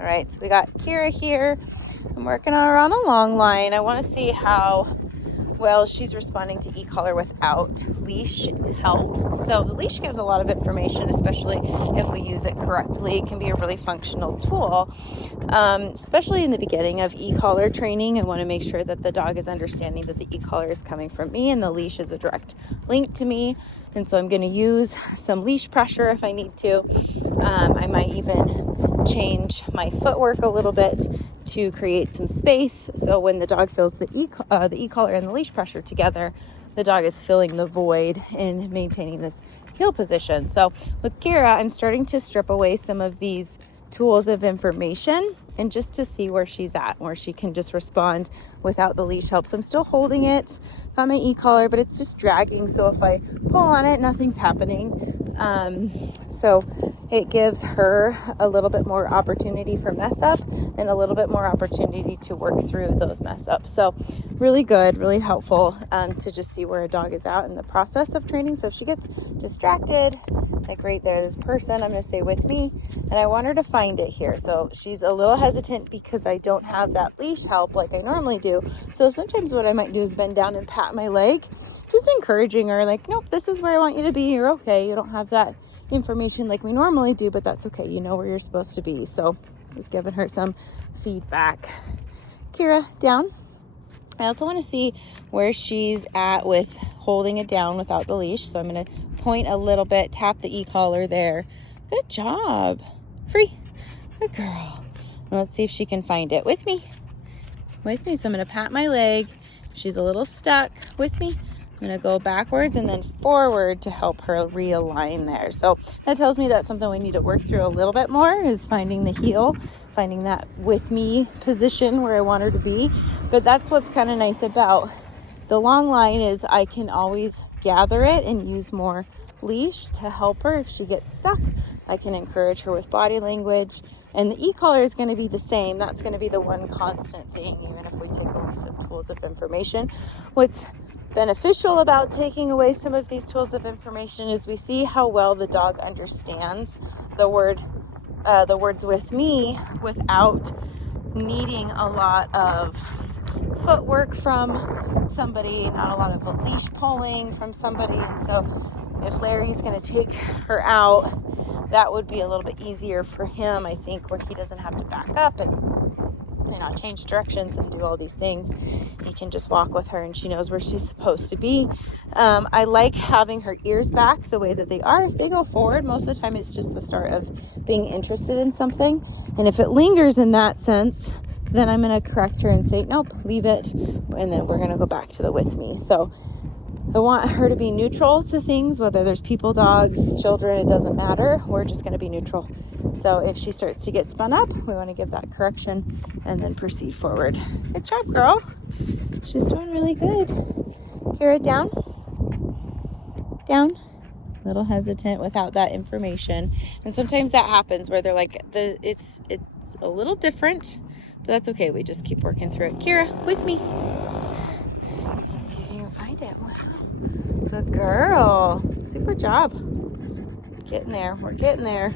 All right, so we got Kira here. I'm working on her on a long line. I want to see how well she's responding to e-collar without leash help. So the leash gives a lot of information, especially if we use it correctly. It can be a really functional tool, especially in the beginning of e-collar training. I want to make sure that the dog is understanding that the e-collar is coming from me and the leash is a direct link to me. And so I'm going to use some leash pressure if I need to. I might even change my footwork a little bit to create some space. So when the dog feels the e-collar and the leash pressure together, the dog is filling the void and maintaining this heel position. So with Kira, I'm starting to strip away some of these tools of information and just to see where she's at, where she can just respond without the leash help. So I'm still holding it, got my e-collar, but it's just dragging. So if I pull on it, nothing's happening. So it gives her a little bit more opportunity for mess up and a little bit more opportunity to work through those mess ups. So really good, really helpful to just see where a dog is at in the process of training. So if she gets distracted, like right there, this person, I'm going to say with me, and I want her to find it here. So she's a little hesitant because I don't have that leash help like I normally do. So sometimes what I might do is bend down and pat my leg, just encouraging her like, nope, this is where I want you to be. You're okay. You don't have that information like we normally do, but that's okay. You know where you're supposed to be. So just giving her some feedback. Kira, down. I also want to see where she's at with holding it down without the leash. So I'm going to point a little bit, tap the e-collar there. Good job. Free. Good girl. And let's see if she can find it with me. With me. So I'm going to pat my leg. If she's a little stuck with me, I'm going to go backwards and then forward to help her realign there. So that tells me that's something we need to work through a little bit more, is finding the heel, finding that with me position where I want her to be. But that's what's kind of nice about the long line, is I can always gather it and use more leash to help her if she gets stuck. I can encourage her with body language. And the e-collar is going to be the same. That's going to be the one constant thing, even if we take away some tools of information. What's beneficial about taking away some of these tools of information is we see how well the dog understands the words with me without needing a lot of footwork from somebody, not a lot of a leash pulling from somebody. And so if Larry's going to take her out, that would be a little bit easier for him, I think, where he doesn't have to back up and change directions and do all these things. He can just walk with her and she knows where she's supposed to be. I like having her ears back the way that they are. If they go forward, most of the time it's just the start of being interested in something. And if it lingers in that sense, then I'm going to correct her and say, nope, leave it. And then we're going to go back to the with me. So I want her to be neutral to things, whether there's people, dogs, children, it doesn't matter. We're just going to be neutral. So if she starts to get spun up, we want to give that correction and then proceed forward. Good job, girl. She's doing really good. Kira, down. Down. A little hesitant without that information. And sometimes that happens where they're like, it's a little different, but that's okay. We just keep working through it. Kira, with me. Let's see if you can find it. Wow. Good girl. Super job. Getting there. We're getting there.